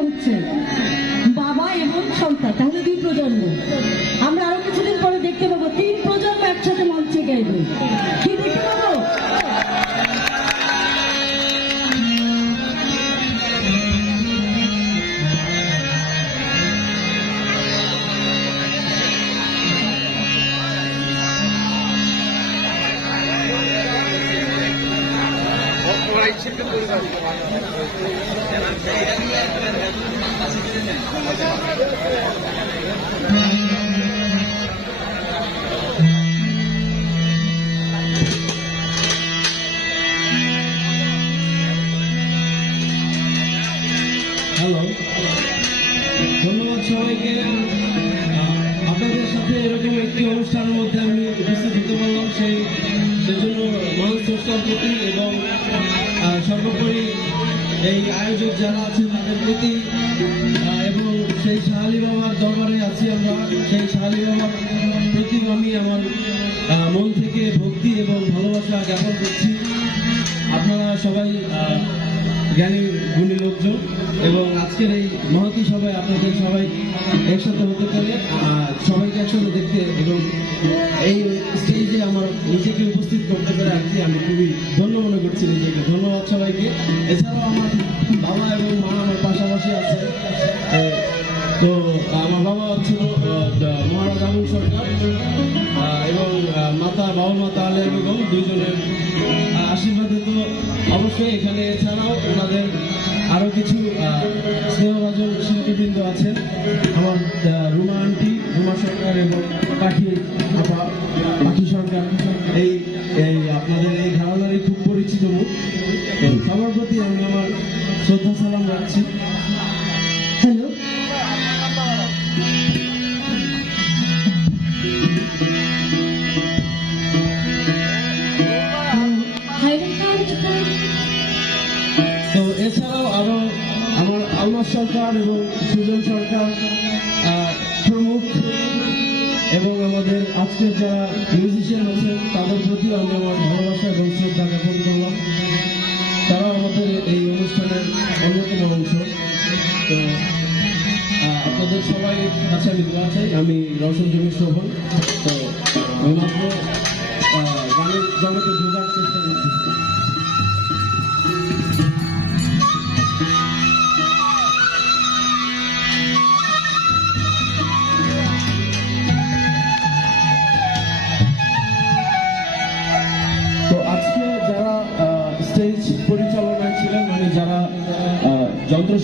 চলছে, বাবা এবং সন্তান, তাহলে 2 প্রজন্ম। আমরা আরো কিছুদিন পরে দেখতে পাবো 3 প্রজন্ম একসাথে মঞ্চে গাইবে। কি দেখতে পাবো? হ্যালো, ধন্যবাদ সবাইকে। আপনাদের সাথে এরকম একটি অনুষ্ঠানের মধ্যে আমি উপস্থিত হতে পারলাম, সেজন্য মহান স্রষ্টার প্রতি এবং সর্বোপরি এই আয়োজক যারা আছেন তাদের প্রতি এবং সেই শাহ বাবার দরবারে আছি আমরা, সেই শাহ বাবার প্রতি আমি আমার মন থেকে ভক্তি এবং ভালোবাসা জ্ঞাপন করছি। আপনারা সবাই জ্ঞানী গুণী লোকজন এবং আজকের এই মহতী সভায় আপনাদের সবাই একসাথে হতে পারে, সবাইকে একসাথে দেখতে এবং এই স্টেজে আমার নিজেকে উপস্থিত করতে পারে আর কি আমি খুবই ধন্য মনে করছি নিজেকে। ধন্যবাদ সবাইকে। এছাড়াও আমার বাবা এবং মা আমার পাশাপাশি আছে। তো আমার বাবা হচ্ছিল মহারাজ আবুল সরকার এবং মাতা বাবা মাতা আলিয়া বেগম, দুইজনের আশীর্বাদে তো অবশ্যই এখানে। এছাড়াও ওনাদের আরো কিছু স্নেহভাজন শিল্পীবৃন্দ আছেন, আমার রুমা আন্টি, রুমা সরকার এবং পাখি আপা, পাখি সরকার, এই আপনাদের এই ঘরানারই খুব পরিচিত মুখ। তো সবার প্রতি আমি আমার শ্রদ্ধা সালাম রাখছি। হ্যালো, তো এছাড়াও আরো আমার আলমাস সরকার এবং সুজন সরকার প্রমুখ এবং আমাদের আজকের যারা মিউজিশিয়ান আছেন তাদের প্রতিও আমি আমার ভালোবাসা এবং শ্রদ্ধা জ্ঞাপন করলাম। তারাও আমাদের এই অনুষ্ঠানের অন্যতম অংশ। তো আপনাদের সবাই কাছে আমি দোয়া চাই। আমি রওশন জমি শোভন। তো আমি মাত্র গানের জগতে ঢোকার চেষ্টা করতেছি। তো আজকে যারা স্টেজ পরিচালনায় ছিলেন, মানে যারা যন্ত্র